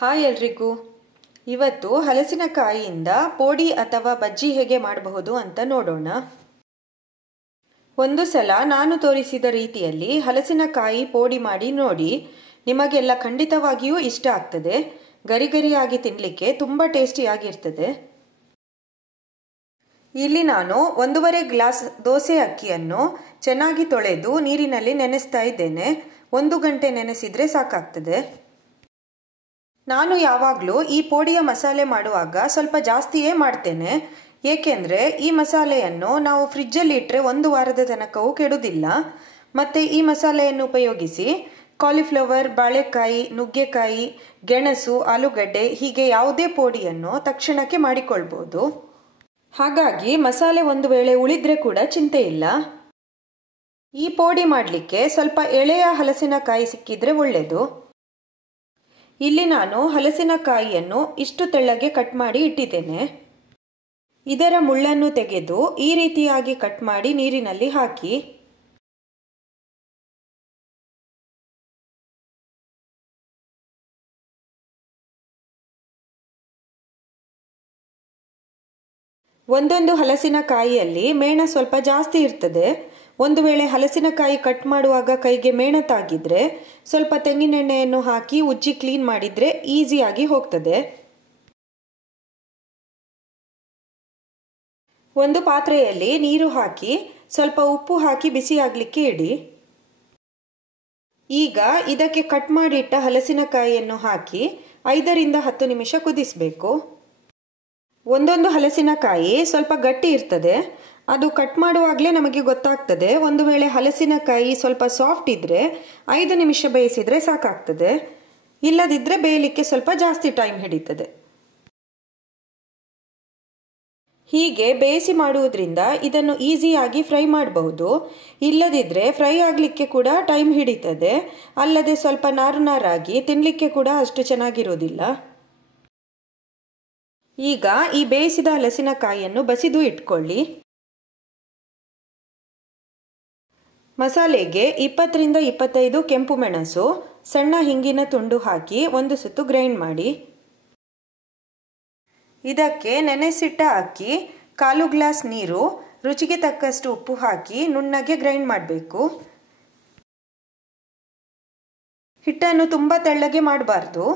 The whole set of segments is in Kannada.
ಹಾಯ್ ಎಲ್ರಿಗೂ. ಇವತ್ತು ಹಲಸಿನಕಾಯಿಯಿಂದ ಪೋಡಿ ಅಥವಾ ಬಜ್ಜಿ ಹೇಗೆ ಮಾಡಬಹುದು ಅಂತ ನೋಡೋಣ. ಒಂದು ಸಲ ನಾನು ತೋರಿಸಿದ ರೀತಿಯಲ್ಲಿ ಹಲಸಿನಕಾಯಿ ಪೋಡಿ ಮಾಡಿ ನೋಡಿ. ನಿಮಗೆಲ್ಲ ಖಂಡಿತವಾಗಿಯೂ ಇಷ್ಟ ಆಗ್ತದೆ. ಗರಿಗರಿಯಾಗಿ ತಿನ್ನಲಿಕ್ಕೆ ತುಂಬ ಟೇಸ್ಟಿಯಾಗಿರ್ತದೆ. ಇಲ್ಲಿ ನಾನು 1.5 ಗ್ಲಾಸ್ ದೋಸೆ ಅಕ್ಕಿಯನ್ನು ಚೆನ್ನಾಗಿ ತೊಳೆದು ನೀರಿನಲ್ಲಿ ನೆನೆಸ್ತಾ ಇದ್ದೇನೆ. 1 ಗಂಟೆ ನೆನೆಸಿದರೆ ಸಾಕಾಗ್ತದೆ. ನಾನು ಯಾವಾಗಲೂ ಈ ಪೋಡಿಯ ಮಸಾಲೆ ಮಾಡುವಾಗ ಸ್ವಲ್ಪ ಜಾಸ್ತಿಯೇ ಮಾಡ್ತೇನೆ. ಏಕೆಂದರೆ ಈ ಮಸಾಲೆಯನ್ನು ನಾವು ಫ್ರಿಜ್ಜಲ್ಲಿ ಇಟ್ಟರೆ 1 ವಾರದ ತನಕವೂ ಕೆಡುವುದಿಲ್ಲ. ಮತ್ತು ಈ ಮಸಾಲೆಯನ್ನು ಉಪಯೋಗಿಸಿ ಕಾಲಿಫ್ಲವರ್, ಬಾಳೆಕಾಯಿ, ನುಗ್ಗೆಕಾಯಿ, ಗೆಣಸು, ಆಲೂಗಡ್ಡೆ ಹೀಗೆ ಯಾವುದೇ ಪೋಡಿಯನ್ನು ತಕ್ಷಣಕ್ಕೆ ಮಾಡಿಕೊಳ್ಬೋದು. ಹಾಗಾಗಿ ಮಸಾಲೆ ಒಂದು ವೇಳೆ ಉಳಿದ್ರೆ ಕೂಡ ಚಿಂತೆ ಇಲ್ಲ. ಈ ಪೋಡಿ ಮಾಡಲಿಕ್ಕೆ ಸ್ವಲ್ಪ ಎಳೆಯ ಹಲಸಿನಕಾಯಿ ಸಿಕ್ಕಿದ್ರೆ ಒಳ್ಳೆಯದು. ಇಲ್ಲಿ ನಾನು ಹಲಸಿನಕಾಯಿಯನ್ನು ಇಷ್ಟು ತೆಳ್ಳಗೆ ಕಟ್ ಮಾಡಿ ಇಟ್ಟಿದ್ದೇನೆ. ಇದರ ಮುಳ್ಳನ್ನು ತೆಗೆದು ಈ ರೀತಿಯಾಗಿ ಕಟ್ ಮಾಡಿ ನೀರಿನಲ್ಲಿ ಹಾಕಿ. ಒಂದೊಂದು ಹಲಸಿನಕಾಯಿಯಲ್ಲಿ ಮೇಣ ಸ್ವಲ್ಪ ಜಾಸ್ತಿ ಇರ್ತದೆ. ಒಂದು ವೇಳೆ ಹಲಸಿನಕಾಯಿ ಕಟ್ ಮಾಡುವಾಗ ಕೈಗೆ ಮೇಣ ತಾಗಿದ್ರೆ ಸ್ವಲ್ಪ ತೆಂಗಿನೆಣ್ಣೆಯನ್ನು ಹಾಕಿ ಉಜ್ಜಿ ಕ್ಲೀನ್ ಮಾಡಿದರೆ ಈಸಿಯಾಗಿ ಹೋಗ್ತದೆ. ಒಂದು ಪಾತ್ರೆಯಲ್ಲಿ ನೀರು ಹಾಕಿ ಸ್ವಲ್ಪ ಉಪ್ಪು ಹಾಕಿ ಬಿಸಿಯಾಗಲಿಕ್ಕೆ ಇಡಿ. ಈಗ ಇದಕ್ಕೆ ಕಟ್ ಮಾಡಿಟ್ಟ ಹಲಸಿನಕಾಯಿಯನ್ನು ಹಾಕಿ 5 ರಿಂದ 10 ನಿಮಿಷ ಕುದಿಸಬೇಕು. ಒಂದೊಂದು ಹಲಸಿನಕಾಯಿ ಸ್ವಲ್ಪ ಗಟ್ಟಿ ಇರ್ತದೆ. ಅದು ಕಟ್ ಮಾಡುವಾಗಲೇ ನಮಗೆ ಗೊತ್ತಾಗ್ತದೆ. ಒಂದು ವೇಳೆ ಹಲಸಿನಕಾಯಿ ಸ್ವಲ್ಪ ಸಾಫ್ಟ್ ಇದ್ದರೆ 5 ನಿಮಿಷ ಬೇಯಿಸಿದರೆ ಸಾಕಾಗ್ತದೆ. ಇಲ್ಲದಿದ್ದರೆ ಬೇಯಲಿಕ್ಕೆ ಸ್ವಲ್ಪ ಜಾಸ್ತಿ ಟೈಮ್ ಹಿಡಿತದೆ. ಹೀಗೆ ಬೇಯಿಸಿ ಮಾಡುವುದರಿಂದ ಇದನ್ನು ಈಸಿಯಾಗಿ ಫ್ರೈ ಮಾಡಬಹುದು. ಇಲ್ಲದಿದ್ದರೆ ಫ್ರೈ ಆಗಲಿಕ್ಕೆ ಕೂಡ ಟೈಮ್ ಹಿಡಿತದೆ. ಅಲ್ಲದೆ ಸ್ವಲ್ಪ ನಾರು ನಾರಾಗಿ ತಿನ್ನಲಿಕ್ಕೆ ಕೂಡ ಅಷ್ಟು ಚೆನ್ನಾಗಿರೋದಿಲ್ಲ. ಈಗ ಈ ಬೇಯಿಸಿದ ಹಲಸಿನಕಾಯಿಯನ್ನು ಬಸಿದು ಇಟ್ಕೊಳ್ಳಿ. ಮಸಾಲೆಗೆ 20 ರಿಂದ 25 ಕೆಂಪು ಮೆಣಸು, ಸಣ್ಣ ಹಿಂಗಿನ ತುಂಡು ಹಾಕಿ 1 ಸುತ್ತು ಗ್ರೈಂಡ್ ಮಾಡಿ. ಇದಕ್ಕೆ ನೆನೆಸಿಟ್ಟ ಅಕ್ಕಿ, 1/4 ಗ್ಲಾಸ್ ನೀರು, ರುಚಿಗೆ ತಕ್ಕಷ್ಟು ಉಪ್ಪು ಹಾಕಿ ನುಣ್ಣಗೆ ಗ್ರೈಂಡ್ ಮಾಡಬೇಕು. ಹಿಟ್ಟನ್ನು ತುಂಬ ತೆಳ್ಳಗೆ ಮಾಡಬಾರ್ದು.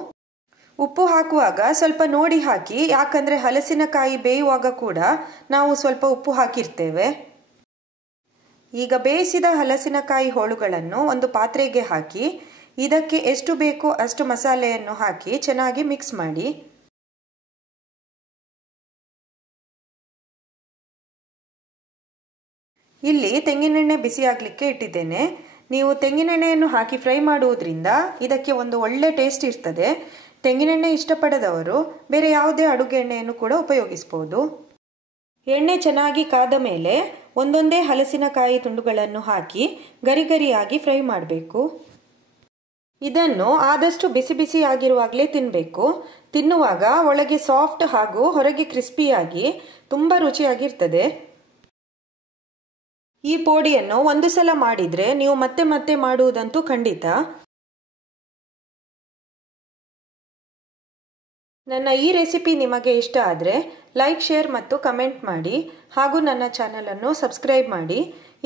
ಉಪ್ಪು ಹಾಕುವಾಗ ಸ್ವಲ್ಪ ನೋಡಿ ಹಾಕಿ, ಯಾಕಂದರೆ ಹಲಸಿನಕಾಯಿ ಬೇಯುವಾಗ ಕೂಡ ನಾವು ಸ್ವಲ್ಪ ಉಪ್ಪು ಹಾಕಿರ್ತೇವೆ. ಈಗ ಬೇಯಿಸಿದ ಹಲಸಿನಕಾಯಿ ಹೋಳುಗಳನ್ನು ಒಂದು ಪಾತ್ರೆಗೆ ಹಾಕಿ ಇದಕ್ಕೆ ಎಷ್ಟು ಬೇಕೋ ಅಷ್ಟು ಮಸಾಲೆಯನ್ನು ಹಾಕಿ ಚೆನ್ನಾಗಿ ಮಿಕ್ಸ್ ಮಾಡಿ. ಇಲ್ಲಿ ತೆಂಗಿನೆಣ್ಣೆ ಬಿಸಿಯಾಗಲಿಕ್ಕೆ ಇಟ್ಟಿದ್ದೇನೆ. ನೀವು ತೆಂಗಿನೆಣ್ಣೆಯನ್ನು ಹಾಕಿ ಫ್ರೈ ಮಾಡುವುದರಿಂದ ಇದಕ್ಕೆ ಒಂದು ಒಳ್ಳೆ ಟೇಸ್ಟ್ ಇರ್ತದೆ. ತೆಂಗಿನೆಣ್ಣೆ ಇಷ್ಟಪಡದವರು ಬೇರೆ ಯಾವುದೇ ಅಡುಗೆ ಎಣ್ಣೆಯನ್ನು ಕೂಡ ಉಪಯೋಗಿಸ್ಬೋದು. ಎಣ್ಣೆ ಚೆನ್ನಾಗಿ ಕಾದ ಮೇಲೆ ಒಂದೊಂದೇ ಹಲಸಿನಕಾಯಿ ತುಂಡುಗಳನ್ನು ಹಾಕಿ ಗರಿಗರಿಯಾಗಿ ಫ್ರೈ ಮಾಡಬೇಕು. ಇದನ್ನು ಆದಷ್ಟು ಬಿಸಿ ಬಿಸಿಯಾಗಿರುವಾಗಲೇ ತಿನ್ನಬೇಕು. ತಿನ್ನುವಾಗ ಒಳಗೆ ಸಾಫ್ಟ್ ಹಾಗೂ ಹೊರಗೆ ಕ್ರಿಸ್ಪಿಯಾಗಿ ತುಂಬ ರುಚಿಯಾಗಿರ್ತದೆ. ಈ ಪೋಡಿಯನ್ನು ಒಂದು ಸಲ ಮಾಡಿದರೆ ನೀವು ಮತ್ತೆ ಮತ್ತೆ ಮಾಡುವುದಂತೂ ಖಂಡಿತ. ನನ್ನ ಈ ರೆಸಿಪಿ ನಿಮಗೆ ಇಷ್ಟ ಆದರೆ ಲೈಕ್, ಶೇರ್ ಮತ್ತು ಕಮೆಂಟ್ ಮಾಡಿ. ಹಾಗೂ ನನ್ನ ಚಾನಲನ್ನು ಸಬ್ಸ್ಕ್ರೈಬ್ ಮಾಡಿ.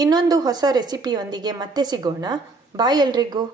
ಇನ್ನೊಂದು ಹೊಸ ರೆಸಿಪಿಯೊಂದಿಗೆ ಮತ್ತೆ ಸಿಗೋಣ. ಬಾಯ್ ಎಲ್ರಿಗೂ.